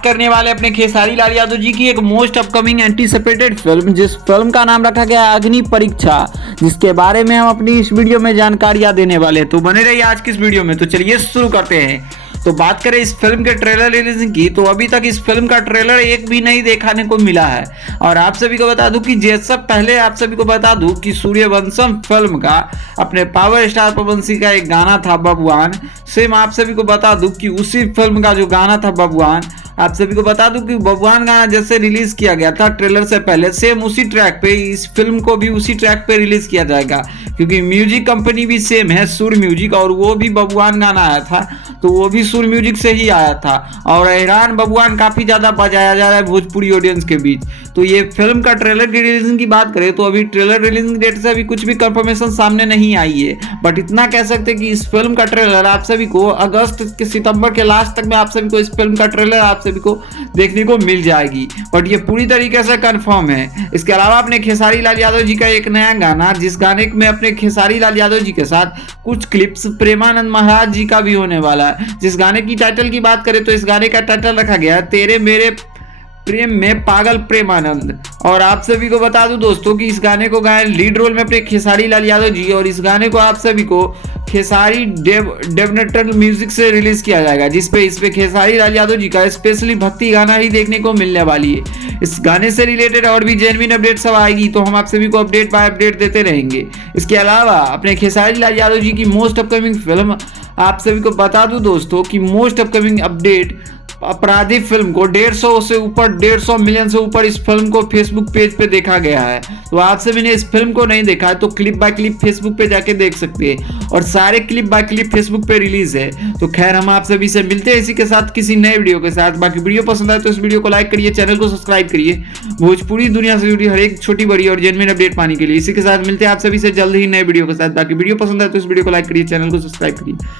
बात करने वाले अपने खेसारी लाल यादव जी की एक मोस्ट अपकमिंग एंटीसिपेटेड फिल्म, जिस फिल्म का नाम रखा गया है अग्नि परीक्षा, जिसके बारे में हम अपनी इस वीडियो में जानकारियां देने वाले हैं। तो बने रहिए आज की इस वीडियो में। तो चलिए शुरू करते हैं। तो बात करें इस फिल्म के ट्रेलर रिलीजिंग की, तो अभी तक इस फिल्म का ट्रेलर एक भी नहीं देखने को मिला है। और आप सभी को बता दूं कि जैसा पहले आप सभी को बता दूं कि सूर्यवंशम फिल्म का अपने पावर स्टार पवन सिंह का एक गाना था बबुआन, सेम आप सभी को बता दूं कि उसी फिल्म का जो गाना था बबुआन, आप सभी को बता दूं कि बबुआन गाना जैसे रिलीज किया गया था ट्रेलर से पहले, सेम उसी ट्रैक पे इस फिल्म को भी उसी ट्रैक पे रिलीज किया जाएगा, क्योंकि म्यूजिक कंपनी भी सेम है सुर म्यूजिक, और वो भी बबुआन गाना आया था तो वो भी सुर म्यूजिक से ही आया था। और हैरान बबुआन काफी ज्यादा बजाया जा रहा है भोजपुरी ऑडियंस के बीच। तो ये फिल्म का ट्रेलर की रिलीजिंग की बात करें तो अभी ट्रेलर रिलीजिंग डेट से अभी कुछ भी कंफर्मेशन सामने नहीं आई है, बट इतना कह सकते हैं कि इस फिल्म का ट्रेलर आप सभी को अगस्त के सितंबर के लास्ट तक में आप सभी को इस फिल्म का ट्रेलर आप सभी को देखने को मिल जाएगी, बट ये पूरी तरीके से कंफर्म है। इसके अलावा अपने खेसारी लाल यादव जी का एक नया गाना, जिस गाने में अपने खेसारी लाल यादव जी के साथ कुछ क्लिप्स प्रेमानंद महाराज जी का भी होने वाला है। जिस गाने की टाइटल की बात करें तो इस गाने का टाइटल रखा गया है तेरे मेरे प्रेम में पागल प्रेमानंद। और आप सभी को बता दूं दोस्तों कि इस गाने को गाए लीड रोल में अपने खेसारी लाल यादव जी, और इस गाने को आप सभी को खेसारी डेवनेटर म्यूजिक से रिलीज किया जाएगा, जिसपे खेसारी लाल यादव जी का स्पेशली भक्ति गाना ही देखने को मिलने वाली है। इस गाने से रिलेटेड और भी जेन्युइन अपडेट सब आएगी तो हम आप सभी को अपडेट बाय अपडेट देते रहेंगे। इसके अलावा अपने खेसारी लाल यादव जी की मोस्ट अपकमिंग फिल्म, आप सभी को बता दूं दोस्तों कि मोस्ट अपकमिंग अपडेट अपराधी फिल्म को 150 मिलियन से ऊपर इस फिल्म को फेसबुक पेज पे देखा गया है। तो आप सभी ने इस फिल्म को नहीं देखा है तो क्लिप बाय क्लिप फेसबुक पे जाके देख सकते हैं, और सारे क्लिप बाय क्लिप फेसबुक पे रिलीज है। तो खैर हम आप सभी से मिलते हैं इसी के साथ किसी नए वीडियो के साथ। बाकी वीडियो पसंद आए तो इस वीडियो को लाइक करिए, चैनल को सब्सक्राइब करिए भोजपुरी दुनिया से जुड़ी हर एक छोटी बड़ी और जेन्युइन अपडेट पाने के लिए। इसी के साथ मिलते हैं आप सभी से जल्द ही नए वीडियो के साथ। बाकी वीडियो पसंद आए तो इस वीडियो को लाइक करिए, चैनल को सब्सक्राइब करिए।